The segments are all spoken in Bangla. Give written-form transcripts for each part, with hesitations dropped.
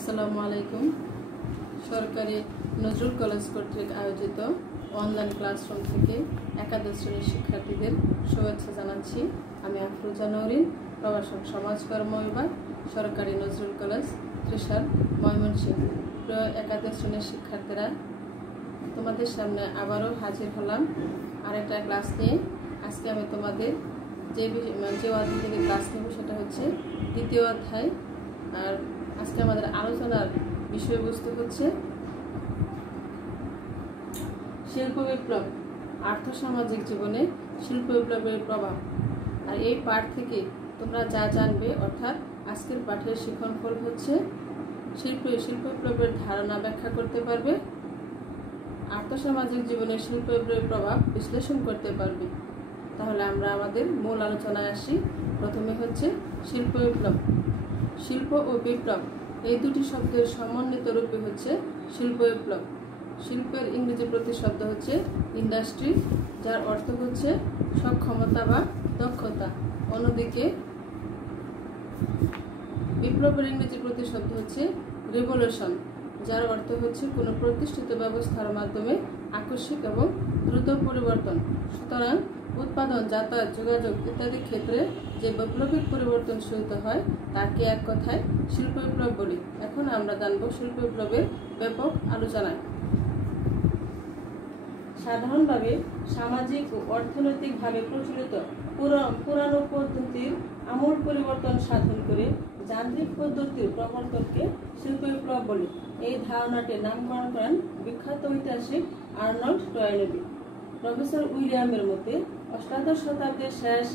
আসসালামু আলাইকুম। সরকারি নজরুল কলেজ কর্তৃক আয়োজিত অনলাইন ক্লাসরুম থেকে একাদশ শ্রেণীর শিক্ষার্থীদের শুভেচ্ছা জানাচ্ছি। আমি আফরোজা নওরিন, প্রভাষক সমাজকর্ম বিভাগ, সরকারি নজরুল কলেজ, ত্রিশাল, ময়মনসিংহ। প্রিয় একাদশ শ্রেণীর শিক্ষার্থীরা, তোমাদের সামনে আবারও হাজির হলাম আরেকটা ক্লাস নিয়ে। আজকে আমি তোমাদের যে অধ্যায় থেকে ক্লাস নেব সেটা হচ্ছে দ্বিতীয় অধ্যায়। আর আজকে আমাদের আলোচনার বিষয়বস্তু হচ্ছে শিল্প বিপ্লব, আর্থসামাজিক জীবনে শিল্প বিপ্লবের প্রভাব। আর এই পাঠ থেকে তোমরা যা জানবে, অর্থাৎ আজকের পাঠের শিক্ষণফল হচ্ছে শিল্প বিপ্লবের ধারণা ব্যাখ্যা করতে পারবে, আর্থসামাজিক জীবনে শিল্প বিপ্লবের প্রভাব বিশ্লেষণ করতে পারবে। তাহলে আমরা আমাদের মূল আলোচনায় আসি। প্রথমে হচ্ছে শিল্প বিপ্লব। শিল্প ও বিপ্লব এই দুটি শব্দের সমন্বিত রূপে হচ্ছে শিল্প বিপ্লব। শিল্পের ইংরেজি প্রতিশব্দ হচ্ছে ইন্ডাস্ট্রি, যার অর্থ হচ্ছে সক্ষমতা বা দক্ষতা। অন্যদিকে বিপ্লবের ইংরেজি প্রতিশব্দ হচ্ছে রেভলিউশন, যার অর্থ হচ্ছে কোনো প্রতিষ্ঠিত ব্যবস্থার মাধ্যমে আকস্মিক এবং দ্রুত পরিবর্তন। সুতরাং উৎপাদন, যাতায়াত, যোগাযোগ ইত্যাদি ক্ষেত্রে যে বৈপ্লবিক পরিবর্তন সাধিত হয় তাকে এক কথায় শিল্প বিপ্লব বলি। এখন আমরা জানব শিল্প বিপ্লবের ব্যাপক আলোচনায়। সাধারণভাবে সামাজিক ও অর্থনৈতিকভাবে প্রচলিত পুরানো পদ্ধতির আমূল পরিবর্তন সাধন করে যান্ত্রিক পদ্ধতির প্রবর্তনকে শিল্প বিপ্লব বলে। এই ধারণাটি নামকরণ করেন বিখ্যাত ঐতিহাসিক আর্নল্ড টয়েনবি। প্রফেসর উইলিয়ামের মতে অষ্টাদশ শতাব্দীর শেষ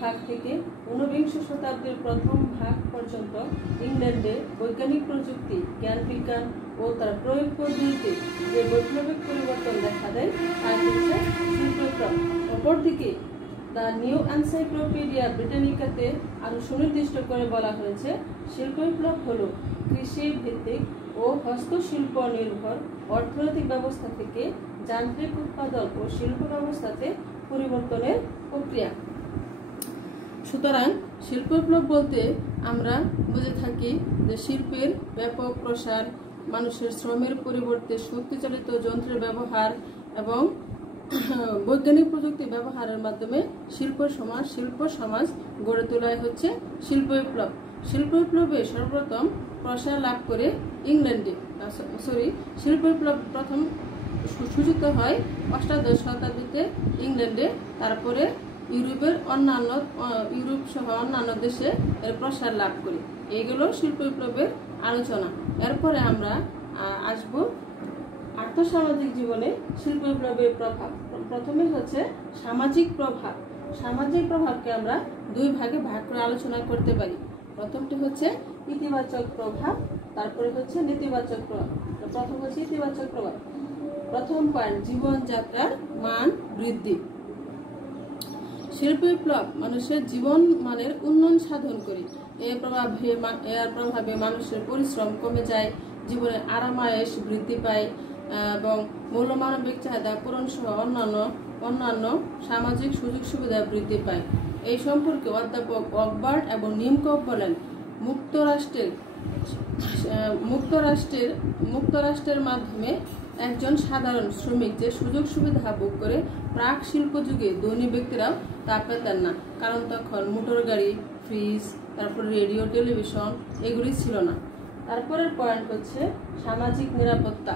ভাগ থেকে ঊনবিংশ শতাব্দীর প্রথম ভাগ পর্যন্ত ইংল্যান্ডে বৈজ্ঞানিক প্রযুক্তি, জ্ঞান বিজ্ঞান ও তার প্রয়োগ পদ্ধতিতে যে বৈপ্লবিক পরিবর্তন দেখা দেয় তা হচ্ছে শিল্প বিপ্লব। অপরদিকে দ্য নিউ এনসাইক্লোপিডিয়া ব্রিটানিকাতে আরো সুনির্দিষ্ট করে বলা হয়েছে, শিল্প বিপ্লব হল কৃষি ভিত্তিক ও হস্তশিল্প নির্ভর অর্থনৈতিক ব্যবস্থা থেকে যান্ত্রিক উৎপাদন ও শিল্প ব্যবস্থাতে পরিবর্তনের প্রক্রিয়া। সুতরাং শিল্প বিপ্লব বলতে আমরা বুঝে থাকি যে শিল্পের ব্যাপক প্রসার, মানুষের শ্রমের পরিবর্তে শক্তিচালিত যন্ত্রের ব্যবহার এবং বৈজ্ঞানিক প্রযুক্তি ব্যবহারের মাধ্যমে শিল্প সমাজ গড়ে তোলাই হচ্ছে শিল্প বিপ্লব। শিল্প বিপ্লবে সর্বপ্রথম প্রসার লাভ করে ইংল্যান্ডে, শিল্প বিপ্লব প্রথম সূচিত হয় অষ্টাদশ শতাব্দীতে ইংল্যান্ডে, তারপরে ইউরোপ সহ অন্যান্য দেশে এর প্রসার লাভ করে। এইগুলো শিল্প বিপ্লবের আলোচনা। এরপরে আমরা আসব আর্থসামাজিক জীবনে শিল্প বিপ্লবের প্রভাব। প্রথমে হচ্ছে সামাজিক প্রভাব। সামাজিক প্রভাবকে আমরা দুই ভাগে ভাগ করে আলোচনা করতে পারি। প্রথমটি হচ্ছে ইতিবাচক প্রভাব, তারপরে হচ্ছে নেতিবাচক প্রভাব। প্রথম হচ্ছে ইতিবাচক প্রভাব। প্রথম পয়েন্ট, জীবনযাত্রার মান বৃদ্ধি। শিল্প বিপ্লব মানুষের জীবন মানের উন্নয়ন সাধন করে। এর প্রভাবে মানুষের পরিশ্রম কমে যায়, জীবনের আরামায়েশ বৃদ্ধি পায় এবং মৌলমানবিক চাহিদা পূরণ সহ অন্যান্য সামাজিক সুযোগ সুবিধা বৃদ্ধি পায়। এই সম্পর্কে অধ্যাপক অকবার্ট এবং নিমকভ বলেন, মুক্তরাষ্ট্রের মাধ্যমে একজন সাধারণ শ্রমিক যে সুযোগ সুবিধা ভোগ করে প্রাক শিল্প যুগে ধনী ব্যক্তিরাও তা পেতেন না, কারণ তখন মোটর গাড়ি, ফ্রিজ, তারপর রেডিও, টেলিভিশন এগুলি ছিল না। তারপরের পয়েন্ট হচ্ছে সামাজিক নিরাপত্তা।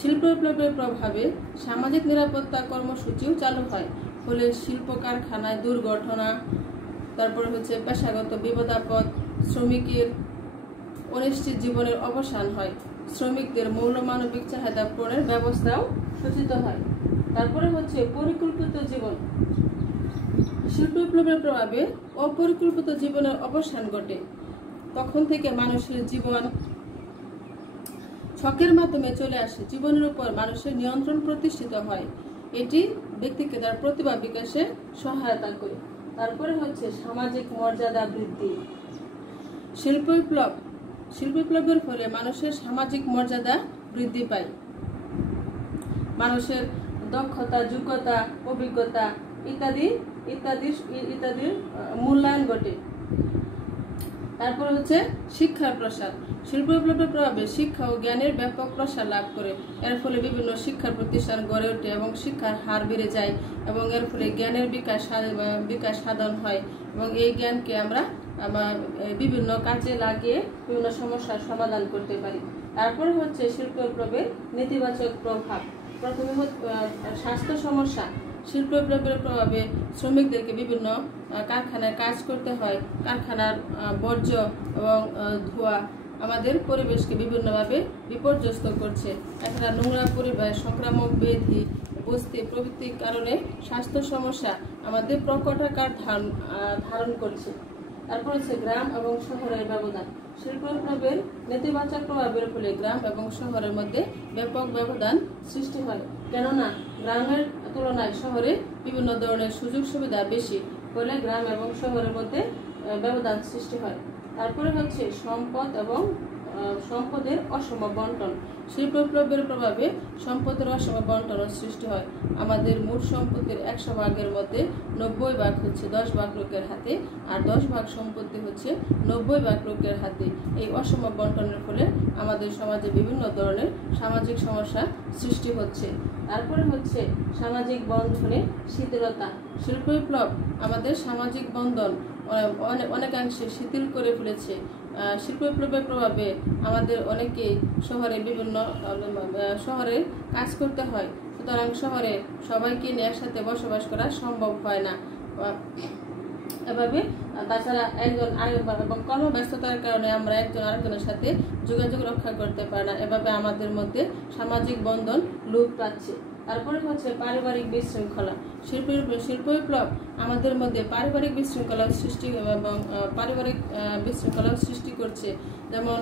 শিল্প বিপ্লবের প্রভাবে সামাজিক নিরাপত্তা কর্মসূচিও চালু হয়, ফলে শিল্প কারখানায় দুর্ঘটনা, তারপরে হচ্ছে পেশাগত বিপদাপদ, শ্রমিকের অনিশ্চিত জীবনের অবসান হয়, শ্রমিকদের মৌলমানবিক চাহিদা পূরণের ব্যবস্থাও সূচিত হয়। তারপরে হচ্ছে পরিকল্পিত জীবন। শিল্প বিপ্লবের প্রভাবে অপরিকল্পিত জীবনের অবসান ঘটে। তখন থেকে মানুষের জীবন শখের মাধ্যমে চলে আসে, জীবনের উপর মানুষের নিয়ন্ত্রণ প্রতিষ্ঠিত হয়। এটি ব্যক্তিকে তার প্রতিভা বিকাশে সহায়তা করে। তারপরে হচ্ছে সামাজিক মর্যাদা বৃদ্ধি। শিল্প বিপ্লবের ফলে মানুষের সামাজিক মর্যাদা বৃদ্ধি পায়, মানুষের দক্ষতা, যোগ্যতা, অভিজ্ঞতা ইত্যাদির মূল্যায়ন ঘটে। তারপরে হচ্ছে শিক্ষার প্রসার। শিল্প বিপ্লবের প্রভাবে শিক্ষা ও জ্ঞানের ব্যাপক প্রসার লাভ করে। এর ফলে বিভিন্ন শিক্ষা প্রতিষ্ঠান গড়ে ওঠে এবং শিক্ষার হার বেড়ে যায় এবং এর ফলে জ্ঞানের বিকাশ সাধন হয় এবং এই জ্ঞানকে আমরা বিভিন্ন কাজে লাগিয়ে বিভিন্ন সমস্যার সমাধান করতে পারি। তারপরে হচ্ছে শিল্প বিপ্লবের নেতিবাচক প্রভাব। প্রথমে স্বাস্থ্য সমস্যা। শিল্প বিপ্লবের প্রভাবে শ্রমিকদেরকে বিভিন্ন কারখানায় কাজ করতে হয়। কারখানার বর্জ্য এবং ধোঁয়া আমাদের পরিবেশকে বিভিন্নভাবে বিপর্যস্ত করছে। এছাড়া নোংরা পরিবেশ, সংক্রামক ব্যাধি, বস্তি প্রভৃতির কারণে স্বাস্থ্য সমস্যা আমাদের প্রকট আকার ধারণ করছে। তারপর হচ্ছে গ্রাম এবং শহরের ব্যবধান। শিল্প বিপ্লবের নেতিবাচক প্রভাবের ফলে গ্রাম এবং শহরের মধ্যে ব্যাপক ব্যবধান সৃষ্টি হয়, কেননা গ্রামের তুলনায় শহরে বিভিন্ন ধরনের সুযোগ সুবিধা বেশি, ফলে গ্রাম এবং শহরের মধ্যে ব্যবধান সৃষ্টি হয়। তারপরে হচ্ছে সম্পদ এবং সম্পদের অসম বন্টন। শিল্প বিপ্লবের প্রভাবে সম্পদের অসম বন্টন সৃষ্টি হয়। আমাদের মোট সম্পত্তির 100 ভাগের মধ্যে 90 ভাগ হচ্ছে 10 ভাগ লোকের হাতে, আর 10 ভাগ সম্পত্তি হচ্ছে 90 ভাগ লোকের হাতে। এই অসম বন্টনের ফলে আমাদের সমাজে বিভিন্ন ধরনের সামাজিক সমস্যা সৃষ্টি হচ্ছে। তারপরে হচ্ছে সামাজিক বন্ধনে শিথিলতা। শিল্প বিপ্লব আমাদের সামাজিক বন্ধন অনেকাংশে শিথিল করে ফেলেছে। শিল্প বিপ্লবের প্রভাবে আমাদের অনেকেই শহরে কাজ করতে হয়, সুতরাং শহরে সবাইকে নিয়ে একসাথে বসবাস করা সম্ভব হয় না। এভাবে তাছাড়া এবং কর্মব্যস্ততার কারণে আমরা একজন আরেকজনের সাথে যোগাযোগ রক্ষা করতে পারি না। এভাবে আমাদের মধ্যে সামাজিক বন্ধন লোপ পাচ্ছে। তারপরে হচ্ছে পারিবারিক বিশৃঙ্খলা। শিল্প বিপ্লব আমাদের মধ্যে পারিবারিক বিশৃঙ্খলা সৃষ্টি করছে। যেমন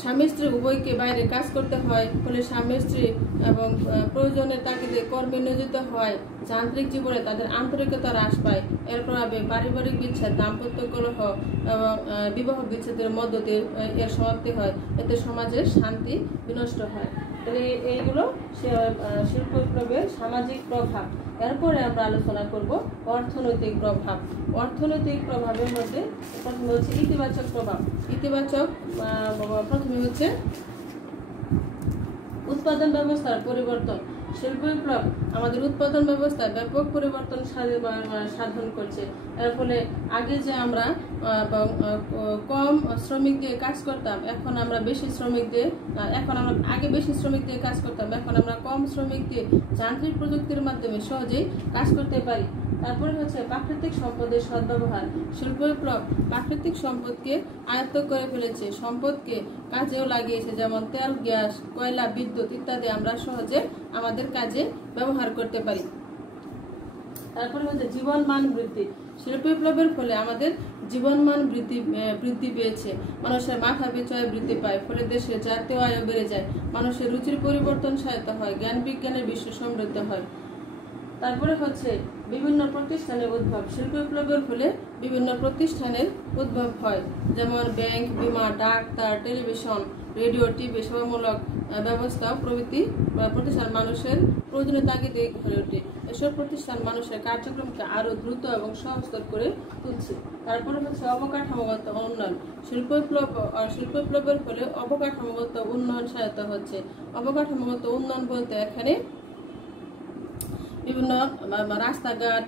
স্বামী স্ত্রী উভয়কে বাইরে কাজ করতে হয়, ফলে স্বামী স্ত্রী এবং প্রয়োজনের তাগিদে কর্মে নিয়োজিত হয়। যান্ত্রিক জীবনে তাদের আন্তরিকতা হ্রাস পায়। এর প্রভাবে পারিবারিক বিচ্ছেদ, দাম্পত্য কলহ এবং বিবাহ বিচ্ছেদের মধ্য দিয়ে এর সমাপ্তি হয়। এতে সমাজের শান্তি বিনষ্ট হয়। তাহলে এইগুলো শিল্প বিপ্লবের সামাজিক প্রভাব। এরপরে আমরা আলোচনা করব অর্থনৈতিক প্রভাব। অর্থনৈতিক প্রভাবের মধ্যে প্রথমে হচ্ছে ইতিবাচক প্রভাব। প্রথমে হচ্ছে উৎপাদন ব্যবস্থার পরিবর্তন। শিল্প বিপ্লব আমাদের উৎপাদন ব্যবস্থায় ব্যাপক পরিবর্তন সাধন করছে। এর ফলে আগে যে আমরা কম শ্রমিক দিয়ে কাজ করতাম, এখন আমরা বেশি শ্রমিক দিয়ে কাজ করতাম, এখন আমরা কম শ্রমিক দিয়ে যান্ত্রিক প্রযুক্তির মাধ্যমে সহজেই কাজ করতে পারি। তারপরে হচ্ছে প্রাকৃতিক সম্পদের সদ্ব্যবহার। শিল্প বিপ্লব প্রাকৃতিক সম্পদকে আয়ত্ত করে ফেলেছে, সম্পদকে কাজেও লাগিয়েছে। যেমন তেল, গ্যাস, কয়লা, বিদ্যুৎ ইত্যাদি আমরা সহজে আমাদের কাজে ব্যবহার করতে পারি। তারপরে হচ্ছে জীবন মান বৃদ্ধি। শিল্প বিপ্লবের ফলে আমাদের জীবন মান বৃদ্ধি পেয়েছে। মানুষের মাথা পিছু আয় বৃদ্ধি পায়, ফলে দেশের জাতীয় আয়ও বেড়ে যায়। মানুষের রুচির পরিবর্তন সহায়ত হয়, জ্ঞান বিজ্ঞানের বিশ্ব সমৃদ্ধ হয়। তারপরে হচ্ছে বিভিন্ন প্রতিষ্ঠানের উদ্ভব। শিল্প বিপ্লবের ফলে বিভিন্ন প্রতিষ্ঠানের উদ্ভব হয়, যেমন ব্যাংক, বীমা, ডাক্তার, টেলিভিশন, রেডিও, টিভি, সেবামূলক ব্যবস্থা প্রভৃতি প্রতিষ্ঠান মানুষের প্রয়োজনীয় তাগিদে গড়ে ওঠে। এসব প্রতিষ্ঠান মানুষের কার্যক্রমকে আরো দ্রুত এবং সহজতর করে তুলছে। তারপরে হচ্ছে অবকাঠামোগত উন্নয়ন। শিল্প বিপ্লবের ফলে অবকাঠামোগত উন্নয়ন সহায়ত হচ্ছে। অবকাঠামোগত উন্নয়ন বলতে এখানে বিভিন্ন রাস্তাঘাট,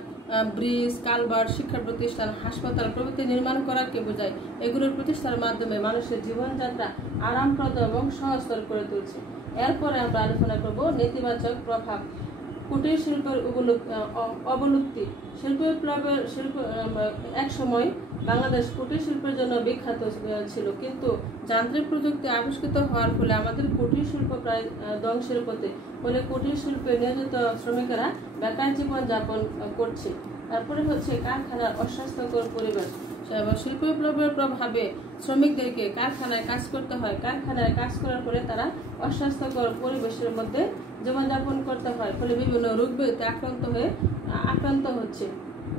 ব্রিজ, কালভার্ট, শিক্ষা প্রতিষ্ঠান, হাসপাতাল প্রভৃতি নির্মাণ করাকে বোঝায়। এগুলোর প্রতিষ্ঠার মাধ্যমে মানুষের জীবনযাত্রা আরামপ্রদ এবং সহজতর করে তুলছে। এরপরে আমরা আলোচনা করব নেতিবাচক প্রভাব। কুটির শিল্পের অবলুপ্তি। শিল্প বিপ্লবের এক সময় বাংলাদেশ কুটির শিল্পের জন্য বিখ্যাত ছিল, কিন্তু যান্ত্রিক প্রযুক্তি আবিষ্কৃত হওয়ার ফলে আমাদের কুটির শিল্প প্রায় ধ্বংসের পথে। ফলে কুটির শিল্পে নিয়োজিত শ্রমিকেরা বেকার জীবন যাপন করছে। তারপরে হচ্ছে কারখানার অস্বাস্থ্যকর পরিবেশ। শিল্প বিপ্লবের প্রভাবে শ্রমিকদেরকে কারখানায় কাজ করতে হয়। কারখানায় কাজ করার পরে তারা অস্বাস্থ্যকর পরিবেশের মধ্যে জীবনযাপন করতে হয়, ফলে বিভিন্ন রোগ ব্যাধিতে আক্রান্ত হচ্ছে।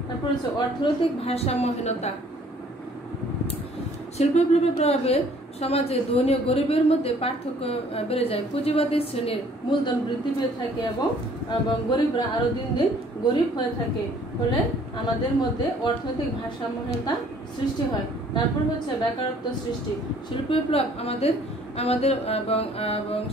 তারপর হচ্ছে অর্থনৈতিক ভারসাম্যহীনতা। শিল্প বিপ্লবের প্রভাবে সমাজে ধনী ও গরিবের মধ্যে পার্থক্য বেড়ে যায়। পুঁজিবাদী শ্রেণীর মূলধন বৃদ্ধি পেয়ে থাকে এবং গরিবরা আরো দিন দিন গরিব হয়ে থাকে, ফলে আমাদের মধ্যে অর্থনৈতিক ভারসাম্যহীনতা সৃষ্টি হয়। তারপর হচ্ছে বেকারত্ব সৃষ্টি। শিল্প বিপ্লব আমাদের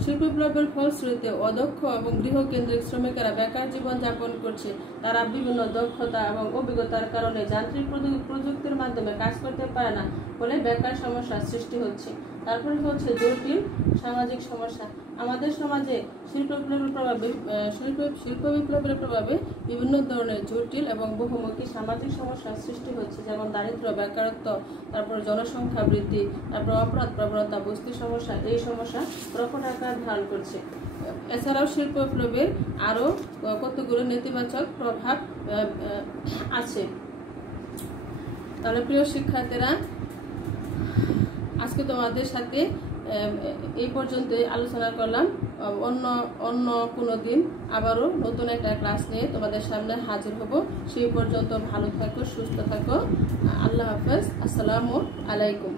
শিল্প বিপ্লবের ফলশ্রুতিতে অদক্ষ এবং গৃহকেন্দ্রিক শ্রমিকেরা বেকার জীবন যাপন করছে। তারা বিভিন্ন দক্ষতা এবং অভিজ্ঞতার কারণে যান্ত্রিক প্রযুক্তির মাধ্যমে কাজ করতে পারে না, ফলে বেকার সমস্যার সৃষ্টি হচ্ছে। তারপরে হচ্ছে জটিল সামাজিক সমস্যা। আমাদের সমাজে শিল্প বিপ্লবের প্রভাবে বিভিন্ন ধরনের জটিল এবং বহুমুখী সামাজিক সমস্যার সৃষ্টি হচ্ছে, যেমন দারিদ্র্য, বেকারত্ব, তারপর জনসংখ্যা বৃদ্ধি, তারপর অপরাধ প্রবণতা, বস্তি সমস্যা। এই সমস্যা প্রকট আকার ধারণ করছে। এছাড়াও শিল্প বিপ্লবের আরো কতগুলো নেতিবাচক প্রভাব আছে। তাহলে প্রিয় শিক্ষার্থীরা, আজকে তোমাদের সাথে এই পর্যন্ত আলোচনা করলাম। অন্য কোনো দিন আবারও নতুন একটা ক্লাস নিয়ে তোমাদের সামনে হাজির হব। সেই পর্যন্ত ভালো থাকো, সুস্থ থাকো। আল্লাহ হাফেজ। আসসালামু আলাইকুম।